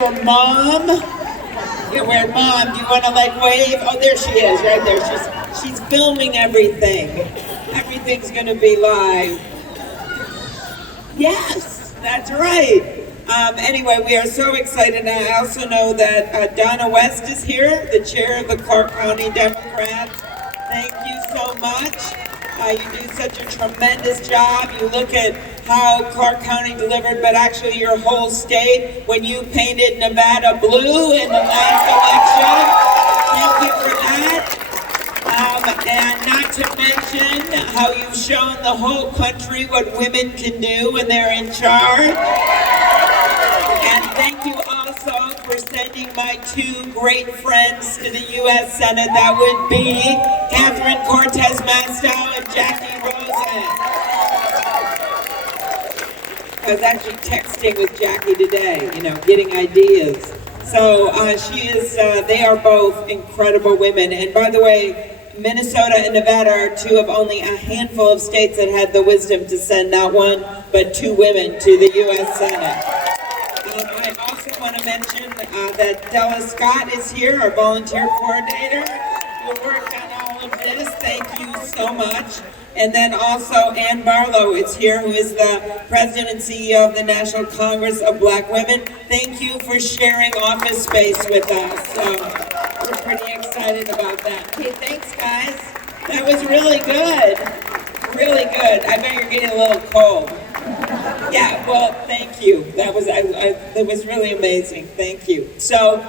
Your mom. You're where mom. Do you want to wave? Oh, there she is, right there. She's filming everything. Everything's gonna be live. Yes, that's right. Anyway, we are so excited. And I also know that Donna West is here, the chair of the Clark County Democrats. Thank you so much. You do such a tremendous job. You look at how Clark County delivered, but actually your whole state, when you painted Nevada blue in the last election. Thank you for that. And not to mention how you've shown the whole country what women can do when they're in charge. And thank you also for sending my two great friends to the U.S. Senate. That would be Catherine Cortez Masto and Jackie Rosen. I was actually texting with Jackie today, getting ideas. So they are both incredible women. And by the way, Minnesota and Nevada are two of only a handful of states that had the wisdom to send not one, but two women to the U.S. Senate. I also want to mention that Della Scott is here, our volunteer coordinator, who worked on all of this. Thank you so much. And then also Ann Barlow is here, who is the president and CEO of the National Congress of Black Women. Thank you for sharing office space with us. So we're pretty excited about that. Hey, thanks, guys. That was really good. Really good. I bet you're getting a little cold. Yeah, well, thank you. That was really amazing. Thank you. So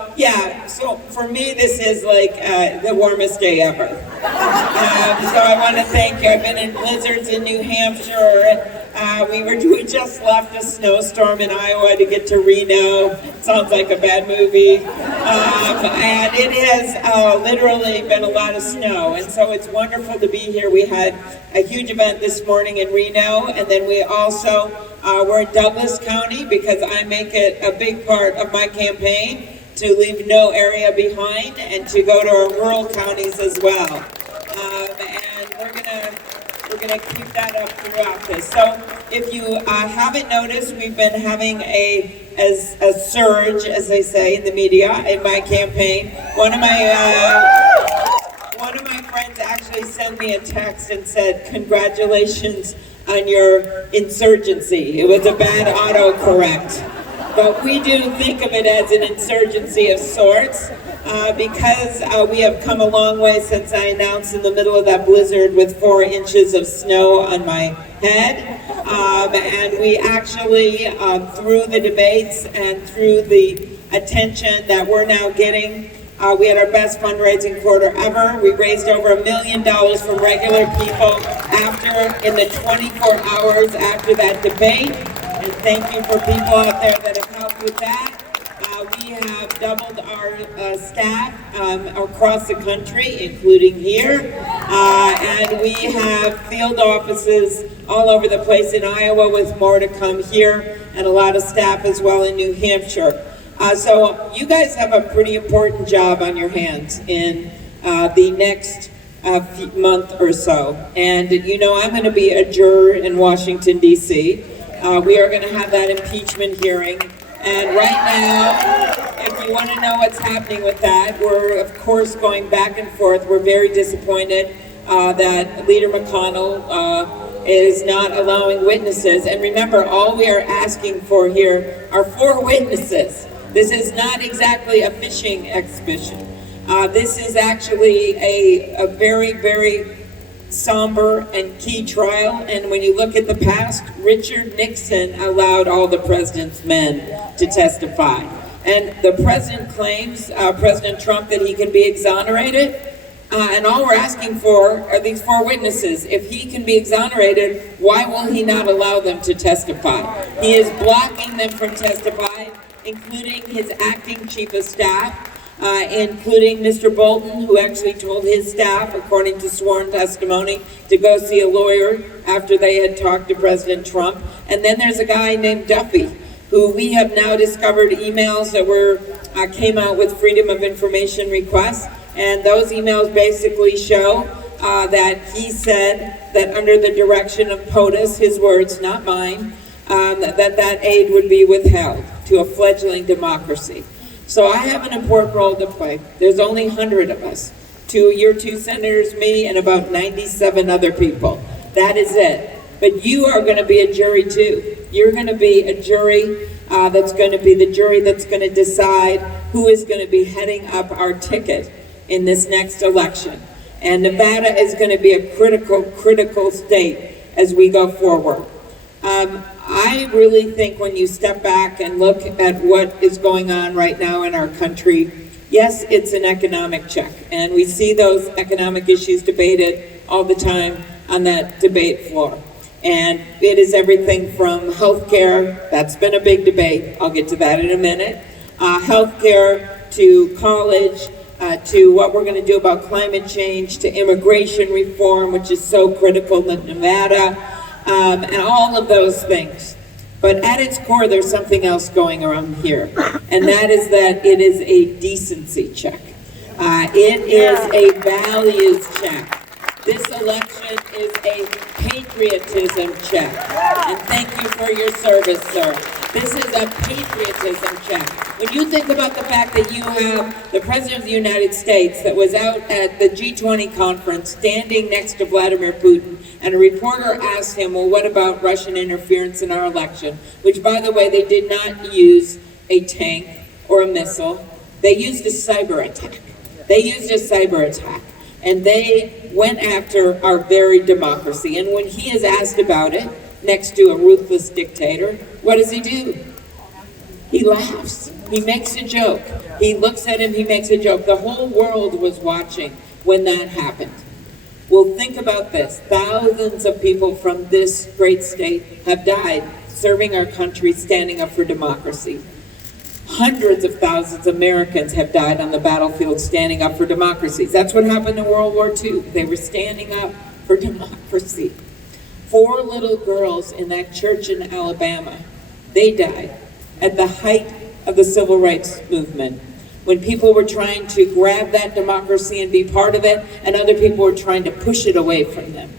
for me, this is the warmest day ever. So I want to thank you. I've been in blizzards in New Hampshire. We just left a snowstorm in Iowa to get to Reno. Sounds like a bad movie. And it has literally been a lot of snow. And so it's wonderful to be here. We had a huge event this morning in Reno. And then we also we're in Douglas County because I make it a big part of my campaign to leave no area behind and to go to our rural counties as well. And we're gonna keep that up throughout this. So if you haven't noticed, we've been having a surge, as they say in the media, in my campaign. One of my friends actually sent me a text and said, "Congratulations on your insurgency." It was a bad autocorrect. But we do think of it as an insurgency of sorts because we have come a long way since I announced in the middle of that blizzard with 4 inches of snow on my head. And we actually, through the debates and through the attention that we're now getting, we had our best fundraising quarter ever. We raised over $1 million from regular people in the 24 hours after that debate. And thank you for people out there that have helped with that. We have doubled our staff across the country, including here. And we have field offices all over the place in Iowa with more to come here, and a lot of staff as well in New Hampshire. So you guys have a pretty important job on your hands in the next month or so. And I'm going to be a juror in Washington, D.C. We are going to have that impeachment hearing. And right now, if you want to know what's happening with that, we're, of course, going back and forth. We're very disappointed that Leader McConnell is not allowing witnesses. And remember, all we are asking for here are 4 witnesses. This is not exactly a fishing expedition. This is actually a very, very somber and key trial. And when you look at the past, Richard Nixon allowed all the president's men to testify. And the president claims, President Trump, that he can be exonerated. And all we're asking for are these 4 witnesses. If he can be exonerated, why will he not allow them to testify? He is blocking them from testifying, including his acting chief of staff, including Mr. Bolton, who actually told his staff, according to sworn testimony, to go see a lawyer after they had talked to President Trump. And then there's a guy named Duffy, who we have now discovered emails that came out with Freedom of Information requests. And those emails basically show that he said that under the direction of POTUS, his words, not mine, that aid would be withheld to a fledgling democracy. So I have an important role to play. There's only 100 of us. Your two senators, me, and about 97 other people. That is it. But you are going to be a jury too. You're going to be a jury that's going to be the jury that's going to decide who is going to be heading up our ticket in this next election. And Nevada is going to be a critical state as we go forward. I really think when you step back and look at what is going on right now in our country, yes, it's an economic check. And we see those economic issues debated all the time on that debate floor. And it is everything from healthcare, that's been a big debate, I'll get to that in a minute, healthcare to college, to what we're going to do about climate change, to immigration reform, which is so critical in Nevada, and all of those things. But at its core, there's something else going around here, and that is that it is a decency check. It is a values check. This election is a patriotism check. And thank you for your service, sir. This is a patriotism check. When you think about the fact that you have the President of the United States that was out at the G20 conference standing next to Vladimir Putin, and a reporter asked him, well, what about Russian interference in our election? Which, by the way, they did not use a tank or a missile. They used a cyber attack. And they went after our very democracy. And when he is asked about it, next to a ruthless dictator, what does he do? He laughs. He makes a joke. He looks at him, he makes a joke. The whole world was watching when that happened. Well, think about this. Thousands of people from this great state have died serving our country, standing up for democracy. Hundreds of thousands of Americans have died on the battlefield standing up for democracy. That's what happened in World War II. They were standing up for democracy. 4 little girls in that church in Alabama, they died at the height of the civil rights movement, when people were trying to grab that democracy and be part of it, and other people were trying to push it away from them.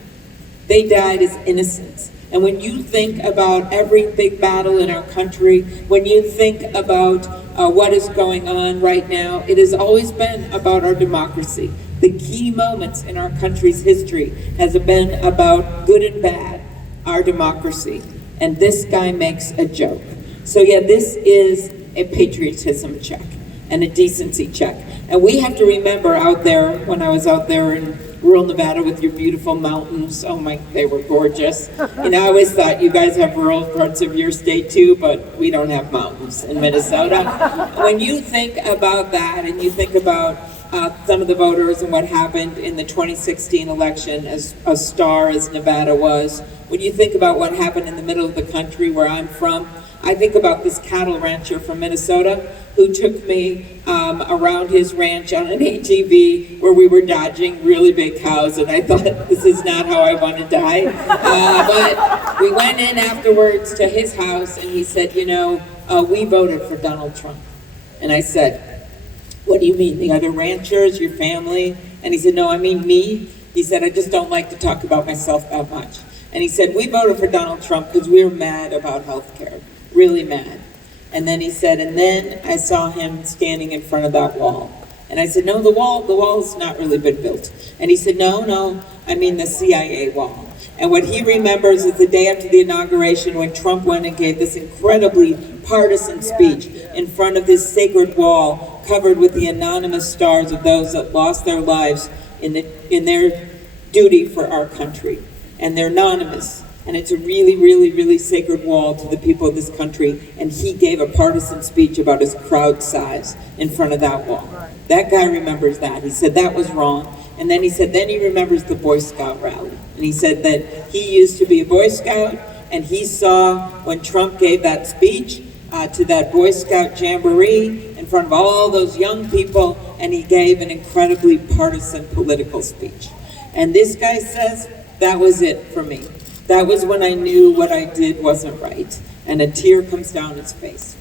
They died as innocents. And when you think about every big battle in our country, when you think about what is going on right now, it has always been about our democracy. The key moments in our country's history has been about good and bad, our democracy. And this guy makes a joke. So yeah, this is a patriotism check and a decency check. And we have to remember out there, when I was out there in rural Nevada with your beautiful mountains, oh my, they were gorgeous. And I always thought you guys have rural parts of your state too, but we don't have mountains in Minnesota. When you think about that and you think about some of the voters and what happened in the 2016 election, as a star as Nevada was, when you think about what happened in the middle of the country where I'm from, I think about this cattle rancher from Minnesota who took me around his ranch on an ATV where we were dodging really big cows, and I thought, this is not how I want to die. But we went in afterwards to his house, and he said, you know, we voted for Donald Trump. And I said, what do you mean, the other ranchers, your family? And he said, no, I mean me. He said, I just don't like to talk about myself that much. And he said, we voted for Donald Trump because we were mad about health care. Really mad. And then he said, and then I saw him standing in front of that wall. And I said, no, the wall's not really been built. And he said, no, I mean the CIA wall. And what he remembers is the day after the inauguration when Trump went and gave this incredibly partisan speech in front of this sacred wall covered with the anonymous stars of those that lost their lives in their duty for our country. And they're anonymous. And it's a really, really, really sacred wall to the people of this country. And he gave a partisan speech about his crowd size in front of that wall. That guy remembers that. He said that was wrong. And then he said, then he remembers the Boy Scout rally. And he said that he used to be a Boy Scout, and he saw when Trump gave that speech to that Boy Scout jamboree in front of all those young people, and he gave an incredibly partisan political speech. And this guy says, that was it for me. That was when I knew what I did wasn't right, and a tear comes down his face.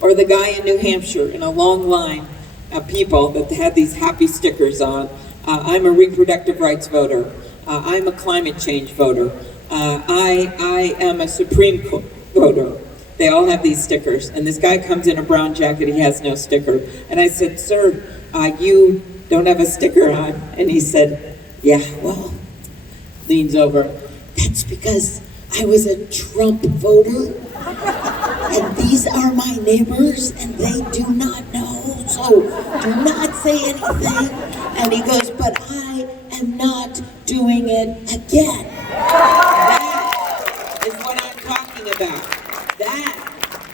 Or the guy in New Hampshire in a long line of people that had these happy stickers on. I'm a reproductive rights voter. I'm a climate change voter. I am a Supreme Court voter. They all have these stickers. And this guy comes in a brown jacket, he has no sticker. And I said, sir, you don't have a sticker on. And he said, yeah, well, leans over. That's because I was a Trump voter. And these are my neighbors, and they do not know, so do not say anything. And he goes, but I am not doing it again. That is what I'm talking about. That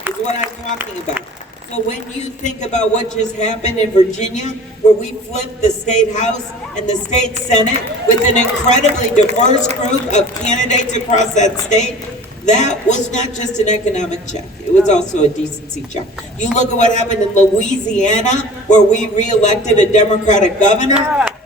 is what I'm talking about. So when you think about what just happened in Virginia, where we flipped the state house and the state senate with an incredibly diverse group of candidates across that state, that was not just an economic check. It was also a decency check. You look at what happened in Louisiana, where we re-elected a Democratic governor,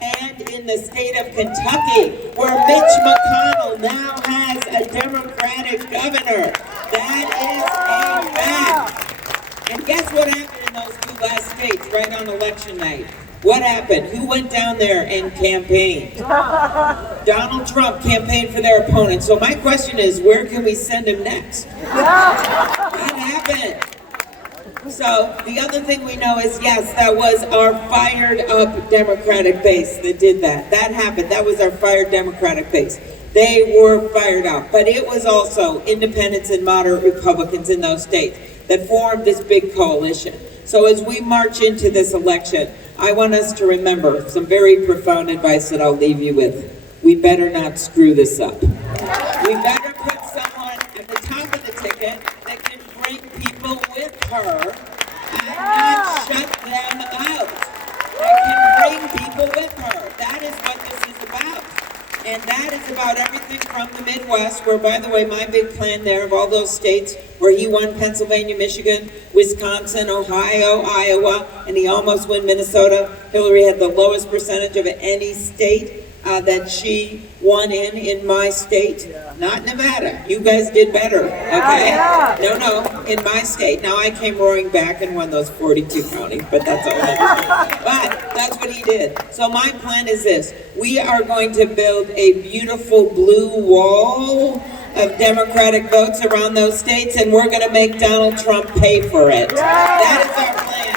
and in the state of Kentucky, where Mitch McConnell now has a Democratic governor. That is a fact. And guess what happened in those two last states right on election night? What happened? Who went down there and campaigned? Donald Trump campaigned for their opponent. So my question is, where can we send him next? What happened? So the other thing we know is, yes, that was our fired up Democratic base that did that. That happened. That was our fired Democratic base. They were fired up. But it was also independents and moderate Republicans in those states that formed this big coalition. So as we march into this election, I want us to remember some very profound advice that I'll leave you with. We better not screw this up. We better put someone at the top of the ticket that can bring people with her and not shut them out. That can bring people with her. That is what this is about. And that is about everything from the Midwest, where, by the way, my big plan there of all those states where he won Pennsylvania, Michigan, Wisconsin, Ohio, Iowa, and he almost won Minnesota. Hillary had the lowest percentage of any state that she won in my state. Not Nevada. You guys did better, okay? No, in my state. Now I came roaring back and won those 42 counties, but that's all right. But that's what he did. So my plan is this. We are going to build a beautiful blue wall of Democratic votes around those states, and we're going to make Donald Trump pay for it. That is our plan.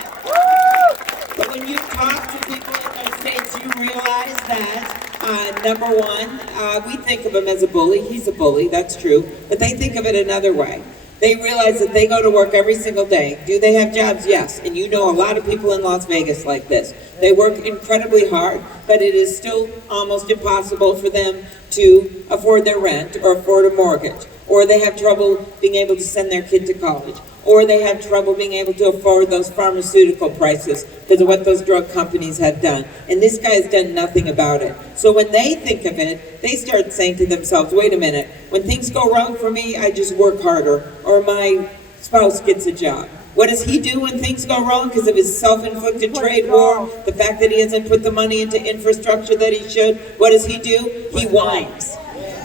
But when you talk to people in those states, you realize that number one, we think of him as a bully. He's a bully, that's true. But they think of it another way. They realize that they go to work every single day. Do they have jobs? Yes. And you know a lot of people in Las Vegas like this. They work incredibly hard, but it is still almost impossible for them to afford their rent or afford a mortgage. Or they have trouble being able to send their kid to college. Or they have trouble being able to afford those pharmaceutical prices because of what those drug companies have done. And this guy has done nothing about it. So when they think of it, they start saying to themselves, wait a minute, when things go wrong for me, I just work harder, or my spouse gets a job. What does he do when things go wrong because of his self-inflicted trade war, the fact that he hasn't put the money into infrastructure that he should? What does he do? He whines.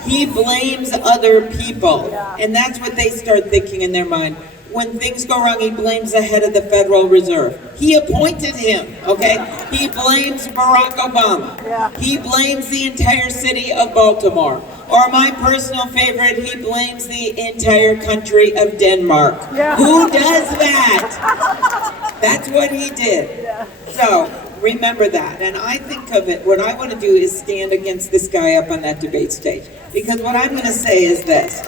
He blames other people. And that's what they start thinking in their mind. When things go wrong, he blames the head of the Federal Reserve. He appointed him, okay? He blames Barack Obama. He blames the entire city of Baltimore. Or my personal favorite, he blames the entire country of Denmark. Who does that? That's what he did. So remember that. And I think of it, what I want to do is stand against this guy up on that debate stage. Because what I'm going to say is this.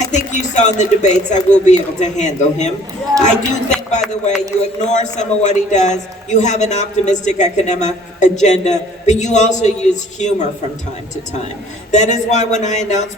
I think you saw in the debates I will be able to handle him. I do think, by the way, you ignore some of what he does. You have an optimistic economic agenda, but you also use humor from time to time. That is why when I announced